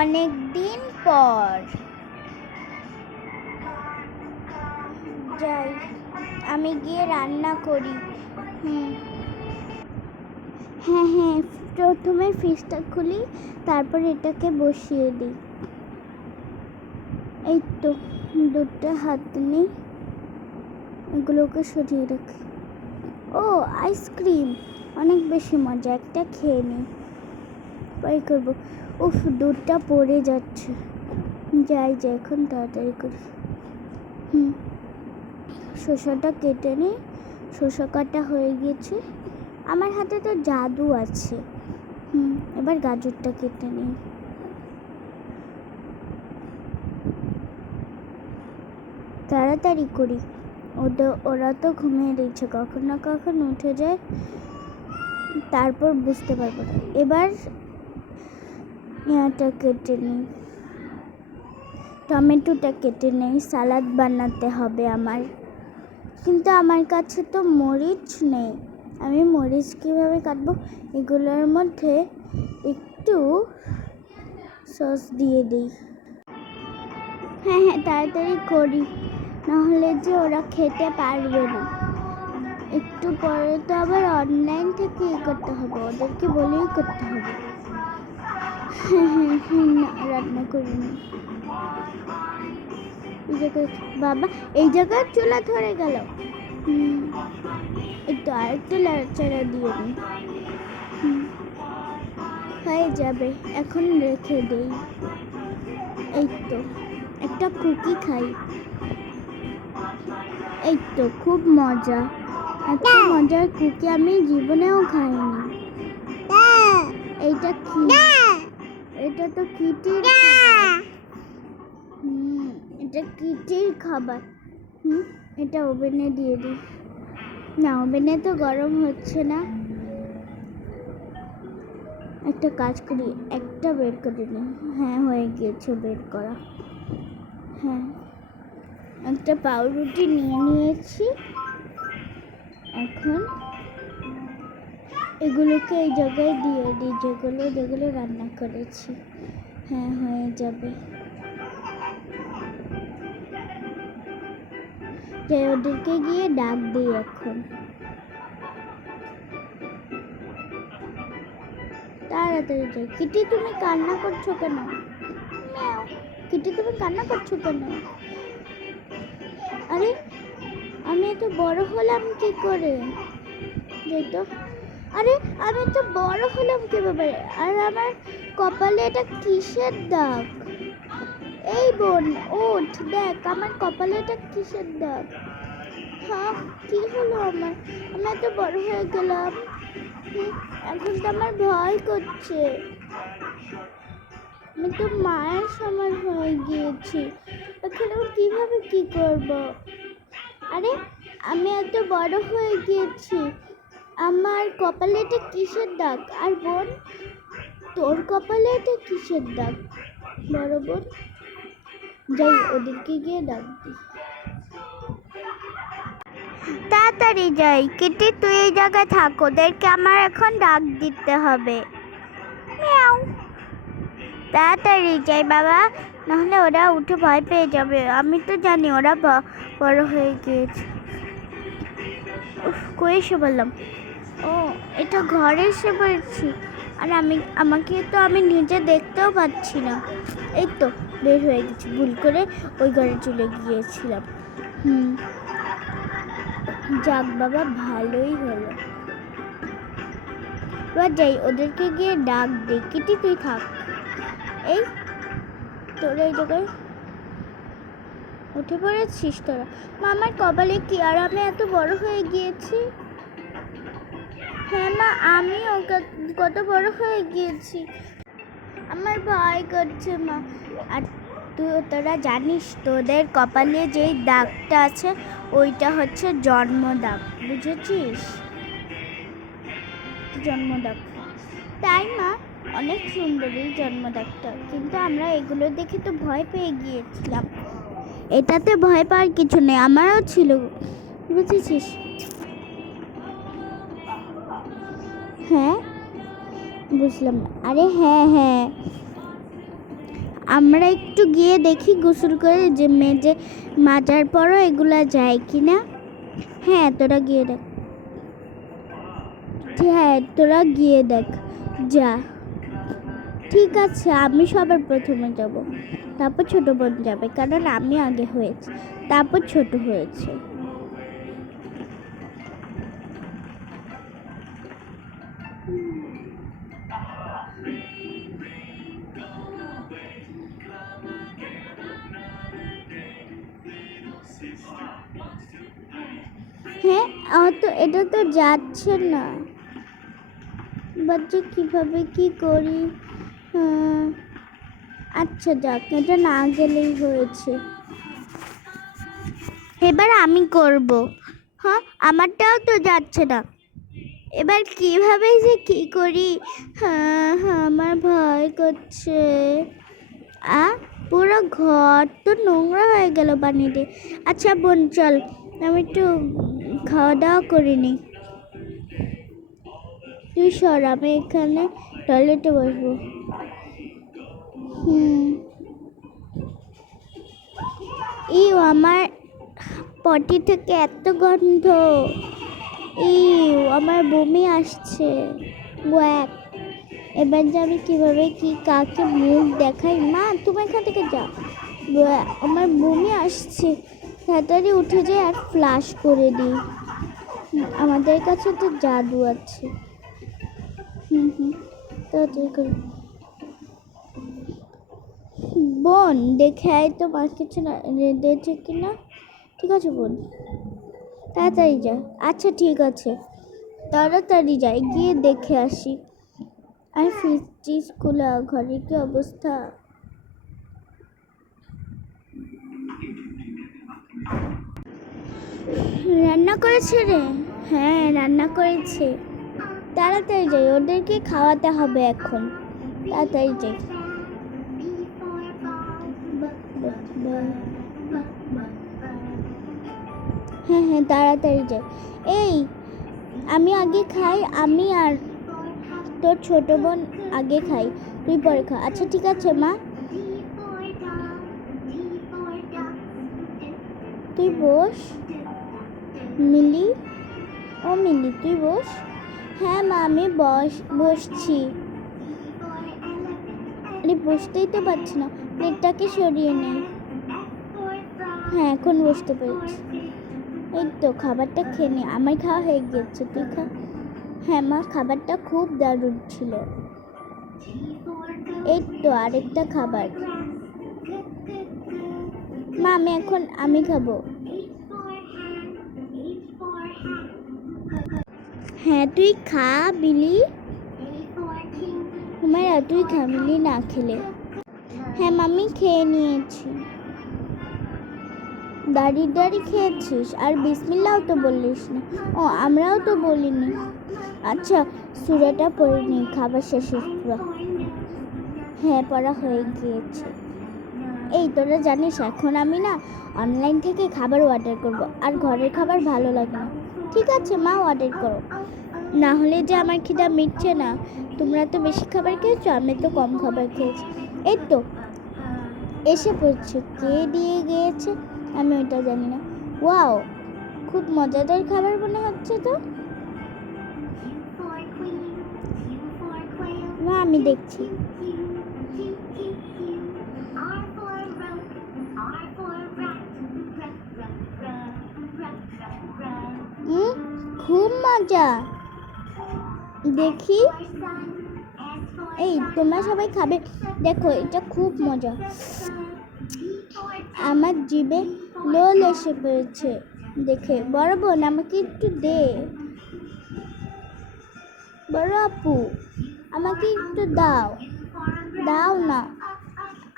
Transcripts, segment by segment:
অনেক দিন পর। যাই, আমি গিয়ে রান্না করি। হ্যাঁ হ্যাঁ, প্রথমে ফ্রিজটা খুলি, তারপর এটাকে বসিয়ে দিই। এই তো, দুধটা হাতে নিই, এগুলোকে সরিয়ে রাখি। ও, আইসক্রিম, অনেক বেশি মজা, একটা খেয়ে নিই। পরে করবো। উফ, দুধটা পড়ে যাচ্ছে। যাই এখন তাড়াতাড়ি করি। শসাটা কেটে নিই। শসা কাটা হয়ে গেছে। আমার হাতে তো জাদু আছে। এবার গাজরটা কেটে নিই। তাড়াতাড়ি করি, ওরা তো ঘুমিয়ে দিচ্ছে, কখন না কখন উঠে যায়, তারপর বুঝতে পারবো না। এবার ইয়াটা কেটে নিই, টমেটোটা কেটে নিই, সালাদ বানাতে হবে আমার। কিন্তু আমার কাছে তো মরিচ নেই, আমি মরিচ কীভাবে কাটবো? এগুলোর মধ্যে একটু সস দিয়ে দিই। হ্যাঁ হ্যাঁ, তাড়াতাড়ি করি, নাহলে যে ওরা খেতে পারবে না। একটু পরে তো আবার অনলাইন থেকে করতে হবে, ওদেরকে বলেই করতে হবে। হ্যাঁ হ্যাঁ হ্যাঁ, না রান্না করিনি। বাবা, এই জায়গায় চুলা ধরে গেল। একটু আরেকটু লাড়াচাড়া দিয়ে দিই, হয়ে যাবে। এখন রেখে দেই। এই তো, একটা কুকি খাই। এই তো, খুব মজা, এত মজার কুকি আমি জীবনেও খাইনি। এইটা কি? এটা তো কিটির খাবার। এটা কিটির খাবার। এটা ওভেনে দিয়ে দিই। না, ওভেনে তো গরম হচ্ছে না। একটা কাজ করি, একটা বের করে নিই। হ্যাঁ, হয়ে গিয়েছে বের করা। হ্যাঁ, একটা পাউরুটি নিয়ে নিয়েছি। এখন এগুলোকে এই জায়গায় দিয়ে দিই, যেগুলো রান্না করেছি। হ্যাঁ, হয়ে যাবে। যাই, ওদেরকে গিয়ে ডাক দিই এখন। তাড়াতাড়ি যাই। কিটি, তুমি কান্না করছো কেন? কিটি, তুমি কান্না করছো কেন? আরে, আমি এত বড় হলাম কি করে? তো আরে, আমি তো বড় হলাম কিভাবে? আর আমার কপালে এটা কিসের দাগ? এই বোন, ওঠ, দেখ আমার কপালে এটা কিসের দাগ? হ্যাঁ, কি হলো আমার? আমি এত বড় হয়ে গেলাম, এখন তো আমার ভয় করছে। আমি তো মায়ের সমান হয়ে গিয়েছি, এখন আমি কিভাবে কি করব? আরে, আমি এত বড় হয়ে গিয়েছি, আমার কপালে এটা কিসের দাগ? আর বোন, তোর কপালে এটা কিসের দাগ? বড় বোন, যাই ওদেরকে গিয়ে ডাক দিই। তাড়াতাড়ি যাই। কিটি, তুই এই জায়গায় থাক, ওদেরকে আমার এখন ডাক দিতে হবে। তাড়াতাড়ি যাই বাবা, নাহলে ওরা উঠে ভয় পেয়ে যাবে। আমি তো জানি ওরা বড় হয়ে গিয়েছে। কই এসে বললাম? ও, এটা ঘরে এসে পড়েছি। আর আমাকে তো আমি নিজে দেখতেও পাচ্ছি না। এই তো বের হয়ে গেছি, ভুল করে ওই ঘরে চলে গিয়েছিলাম। যাক বাবা, ভালোই হলো। এবার যাই, ওদেরকে গিয়ে ডাক দিই। কিটি, তুই থাক। এই তোরা এই জায়গায় উঠে পড়েছিস তোরা? মামার কপালে কি, আর আমি এত বড় হয়ে গিয়েছি। হ্যাঁ মা, আমিও কত বড় হয়ে গিয়েছি, আমার ভয় করছে মা। আর তোরা জানিস, তোদের কপালে যেই দাগটা আছে ওইটা হচ্ছে জন্ম দাগ, বুঝেছিস? জন্ম দাগ। তাই মা, অনেক সুন্দর এই জন্ম দাগটা, কিন্তু আমরা এগুলো দেখে তো ভয় পেয়ে গিয়েছিলাম। এটাতে ভয় পাওয়ার কিছু নেই, আমারও ছিল, বুঝেছিস? হ্যাঁ, বুঝলাম না। আরে হ্যাঁ হ্যাঁ, আমরা একটু গিয়ে দেখি গোসল করে যে মেজে মাজার পরও এগুলা যায় কিনা। হ্যাঁ তোরা গিয়ে দেখ। হ্যাঁ তোরা গিয়ে দেখ যা। ঠিক আছে, আমি সবার প্রথমে যাব, তারপর ছোট বোন যাবে, কারণ আমি আগে হয়েছি, তারপর ছোট হয়েছে। হ্যাঁ তো এটা তো যাচ্ছে না, বাচ্চা কিভাবে কি করি। আচ্ছা যাক, এটা না গেলেই হয়েছে। এবার আমি করব। হ্যাঁ আমারটাও তো যাচ্ছে না, এবার কিভাবে যে কি করি। হ্যাঁ আমার ভয় করছে। পুরো ঘর তো নোংরা হয়ে গেল পানি দিয়ে। আচ্ছা বোন চল, আমি একটু খাওয়া দাওয়া করে নিই। তুই সর, আমি এখানে টয়লেটে বসবো। আমার পটি থেকে এত গন্ধ। আমার বমি আসছে। ওয়াক। এবার যে আমি কিভাবে কি কাকে মুখ দেখাই। মা তুমি এখান থেকে যাও, আমার বমি আসছে। তাড়াতাড়ি উঠে যাই আর ফ্লাশ করে দিই। আমাদের কাছে তো জাদু আছে। তাড়াতাড়ি করে। বোন দেখে আয় তো মা কিছু না রেঁধেছে কিনা। ঠিক আছে বোন, তাড়াতাড়ি যা। আচ্ছা ঠিক আছে, তাড়াতাড়ি যাই, গিয়ে দেখে আসি। আর ফ্রিজ খোলা, ঘরের কি অবস্থা। রান্না করেছে রে? হ্যাঁ রান্না করেছে। তাড়াতাড়ি যাই, ওদেরকে খাওয়াতে হবে এখন। তাড়াতাড়ি যাই। হ্যাঁ তাড়াতাড়ি যাই। এই আমি আগে খাই, আমি আর তোর ছোট বোন আগে খাই, তুই পরে খা। আচ্ছা ঠিক আছে মা, তুই বস। মিলি, ও মিলি তুই বস। হ্যাঁ মা আমি বসছি। আরে বসতেই তো পারছি না, প্লেটটাকে সরিয়ে নেই। হ্যাঁ এখন বসতে পেরেছি। এই তো খাবারটা খেয়ে নি, আমার খাওয়া হয়ে গিয়েছে, তুই খা। হ্যাঁ মা খাবারটা খুব দারুণ ছিল। এই তো আরেকটা খাবার। মা আমি খাবো। হ্যাঁ তুই খা বিলি। হুমায়রা তুই খা, মিলি না খেলে। হ্যাঁ মামি খেয়ে নিয়েছি। দাঁড়িয়ে খেয়েছিস, আর বিসমিল্লাও তো বললিস না। ও আমরাও তো বলিনি। আচ্ছা সূরাটা পড়ে নি খাবার শেষের পর। হ্যাঁ পড়া হয়ে গিয়েছে। এই তোরা জানিস এখন আমি না অনলাইন থেকে খাবার অর্ডার করব, আর ঘরের খাবার ভালো লাগে না। ঠিক আছে মা অর্ডার করো, না হলে যে আমার খিদা মিটছে না। তোমরা তো বেশি খাবার খেয়েছো, আমি তো কম খাবার খেয়েছি। এই তো এসে পড়ছে, কে দিয়ে গিয়েছে আমি ওইটা জানি না। ওয়াও খুব মজাদার খাবার মনে হচ্ছে তো। মা আমি দেখছি। খুব মজা, দেখি। এই তোমরা সবাই খাবে, দেখো এটা খুব মজা। আমার জিভে লোল এসে পড়েছে দেখে। বড় বোন আমাকে একটু দে। বড় আপু আমাকে একটু দাও, দাও না।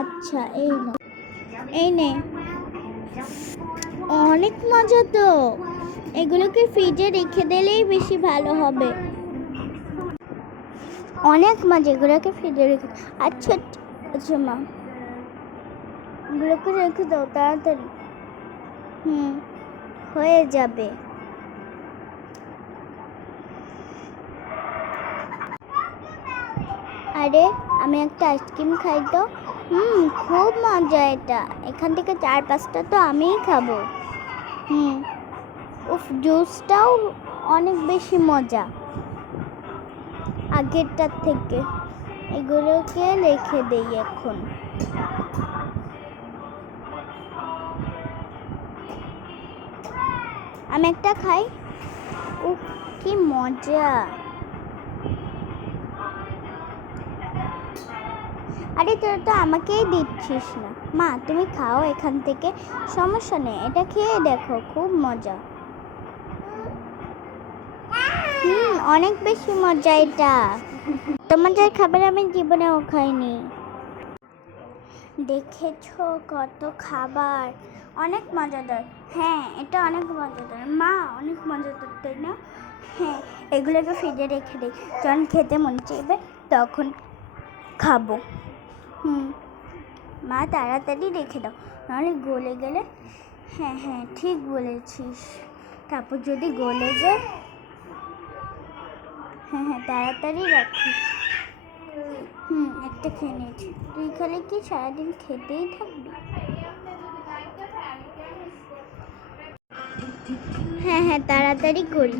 আচ্ছা এই নে। অনেক মজা তো, এগুলোকে ফ্রিজে রেখে দিলেই বেশি ভালো হবে। অনেক মজা, এগুলোকে ফ্রিজে রেখে। আচ্ছা আচ্ছা মা, এগুলোকে রেখে দাও তাড়াতাড়ি। হয়ে যাবে। আরে আমি একটা আইসক্রিম খাই তো। খুব মজা এটা। এখান থেকে 4-5টা তো আমিই খাবো। উফ, জুসটাও অনেক বেশি মজা আগেরটার থেকে। এগুলোকে রেখে দেই এখন। আমি একটা খাই। উফ, কি মজা। আরে তোরা তো আমাকেই দিচ্ছিস না। মা, তুমি খাও এখান থেকে, সমস্যা নেই, এটা খেয়ে দেখো, খুব মজা। অনেক বেশি মজা এটা। তোমাদের খাবার আমি জীবনেও খাইনি। দেখেছো কত খাবার, অনেক মজাদার। হ্যাঁ, এটা অনেক মজাদার মা, অনেক মজাদার, তাই না? হ্যাঁ, এগুলোকে ফ্রিজে রেখে দিই, যখন খেতে মন চাইবে তখন খাবো। মা, তাড়াতাড়ি রেখে দাও, নাহলে গলে গেলে। হ্যাঁ, ঠিক বলেছিস। তারপর যদি গলে যায়। হ্যাঁ, তাড়াতাড়ি রাখি। একটা খেয়ে নিয়েছি। তুই খেলে কি সারাদিন খেতেই থাকবি? হ্যাঁ, তাড়াতাড়ি করি।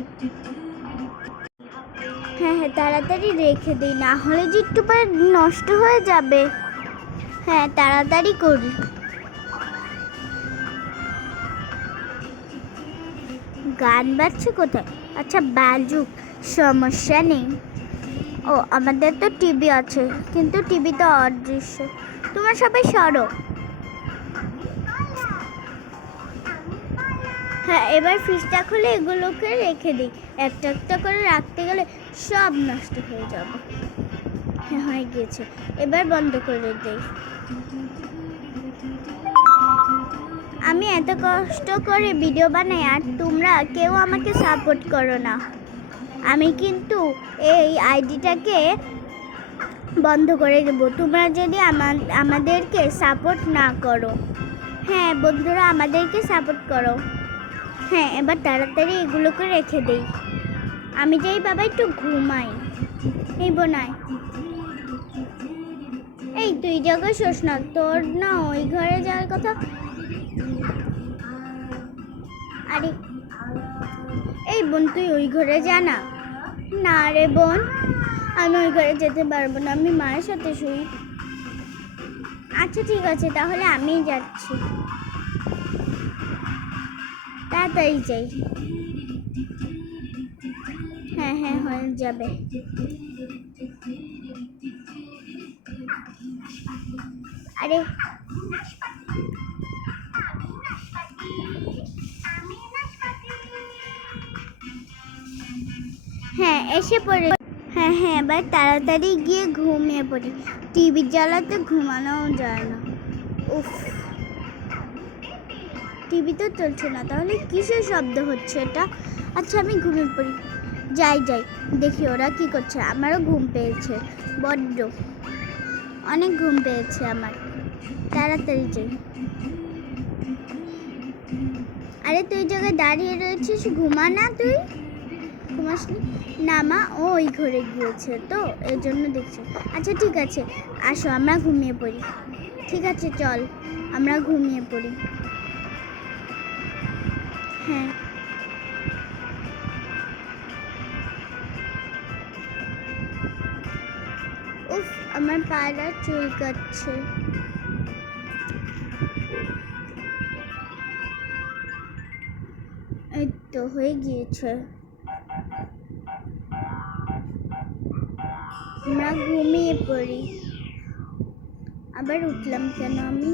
হ্যাঁ, তাড়াতাড়ি রেখে দিই, না হলে যে একটু পরে নষ্ট হয়ে যাবে। হ্যাঁ, তাড়াতাড়ি করি। গান বাজছে কোথায়? আচ্ছা, বাজুক, সমস্যা নেই। ও, আমাদের তো টিভি আছে, কিন্তু টিভি তো অদৃশ্য। তোমরা সবাই সরো। হ্যাঁ, এবার ফ্রিজটা খুলে এগুলোকে রেখে দিই। একটা একটা করে রাখতে গেলে সব নষ্ট হয়ে যাবে। হ্যাঁ, হয়ে গিয়েছে, এবার বন্ধ করে দিই। আমি এত কষ্ট করে ভিডিও বানাই আর তোমরা কেউ আমাকে সাপোর্ট করো না। আমি কিন্তু এই আইডিটাকে বন্ধ করে দেবো তোমরা যদি আমাদেরকে সাপোর্ট না করো। হ্যাঁ বন্ধুরা, আমাদেরকে সাপোর্ট করো। হ্যাঁ, এবার তাড়াতাড়ি এগুলোকে রেখে দেই। আমি যাই বাবা, একটু ঘুমাই। এই বোনাই, এই তুই জায়গায় শোস না, তোর না ওই ঘরে যাওয়ার কথা। আরে এই বোন, তুই ওই ঘরে যা না। না রে বোন, আমি ওই ঘরে যেতে পারবো না, আমি মায়ের সাথে শুই। আচ্ছা ঠিক আছে, তাহলে আমিই যাচ্ছি। তাড়াতাড়ি যাই। হ্যাঁ, হয়ে যাবে। আরে হ্যাঁ, এসে পড়ে। হ্যাঁ, এবার তাড়াতাড়ি গিয়ে ঘুমিয়ে পড়ি। টিভি জ্বালাতে ঘুমানোও যায় না। উফ, টিভি তো চলছে না, তাহলে কিসের শব্দ হচ্ছে এটা? আচ্ছা, আমি ঘুমিয়ে পড়ি। যাই দেখি ওরা কি করছে। আমারও ঘুম পেয়েছে, বড্ড অনেক ঘুম পেয়েছে আমার। তাড়াতাড়ি যাই। আরে তুই জায়গায় দাঁড়িয়ে রয়েছিস, ঘুমা না। তুই ঘুমাসনি না? মা, ও ওই ঘরে গিয়েছে তো, এই জন্য দেখছি। আচ্ছা ঠিক আছে, আসো আমরা ঘুমিয়ে পড়ি। ঠিক আছে, চল আমরা ঘুমিয়ে পড়ি। হ্যাঁ, উফ, আমার পাটা চুলকাচ্ছে। এই তো হয়ে গিয়েছে। আমরা ঘুমিয়ে পড়ি। আবার উঠলাম কেন আমি?